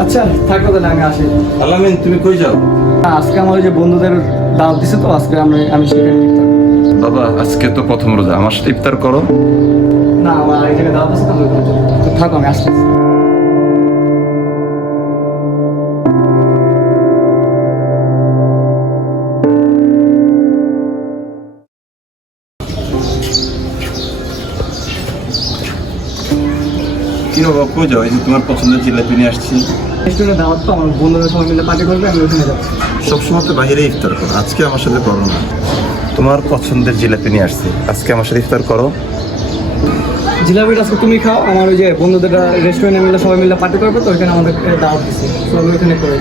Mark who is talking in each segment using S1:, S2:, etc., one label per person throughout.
S1: আসি।
S2: আলামিন তুমি কই যাও?
S1: না, আজকে আমার ওই যে বন্ধুদের দাওয়াত দিছে তো আজকে আমরা আমি সেখানে
S2: বাবা আজকে তো প্রথম রোজা আমার সাথে ইফতার করো।
S1: না আমার আগে জায়গায় দাওয়াত আছে আমি। তো থাকো আমি আসছি
S2: বাবা কই যাও এই যে তোমার পছন্দের জিলাপি নিয়ে আসছি।
S1: রেস্টুরেন্টে দাওয়াত তো আমার বন্ধুরা সবাই মিলে পার্টি করবে আমি ওখানে যাব।
S2: সবসময় তো বাইরে ইফতার করো আজকে আমার সাথে করো না। তোমার পছন্দের জিলাপি নিয়ে আসছি আজকে আমার সাথে ইফতার করো।
S1: জিলাপিটা আজকে তুমি খাও আমার ওই যে বন্ধুদের রেস্টুরেন্টে মিলে সবাই মিলে পার্টি করবে তো ওইখানে আমাদের দাওয়াত দিচ্ছে তো আমি ওখানে করে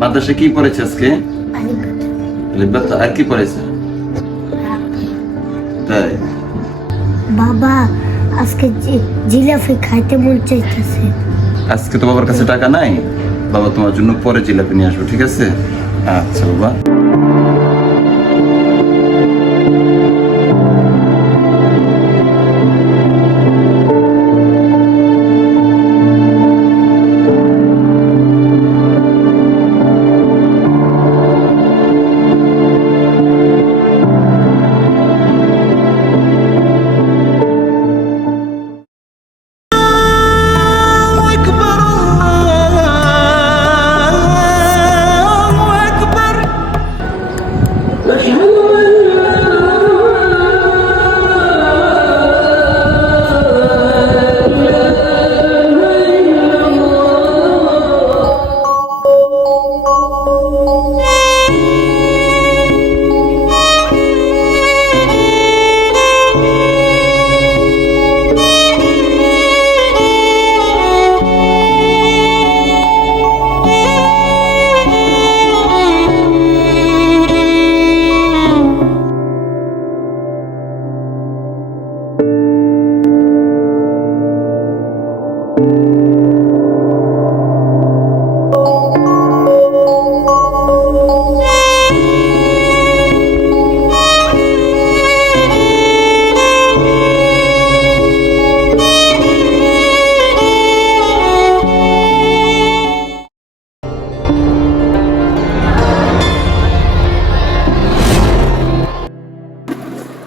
S2: মাদ্রাসা কি পড়েছে আজকে? আর কি পড়েছে? তাই?
S3: বাবা আজকে জিলাপি খাইতে মন চাইতেছে।
S2: আজকে তো বাবার কাছে টাকা নাই। বাবা তোমার জন্য পরে জিলাপি নিয়ে আসব ঠিক আছে? আচ্ছা বাবা।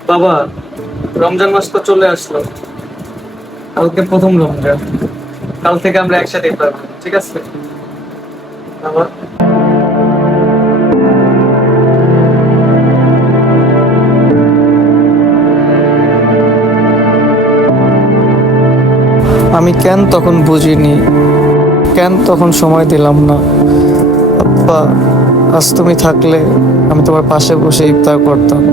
S1: বাবা রমজান মাস তো চলে আসলো। কালকে প্রথম রমজান। কাল থেকে আমরা একসাথে করব, ঠিক আছে? বাবা। আমি কেন তখন বুঝিনি কেন তখন সময় দিলাম না? আব্বা আজ তুমি থাকলে আমি তোমার পাশে বসে ইফতার করতাম।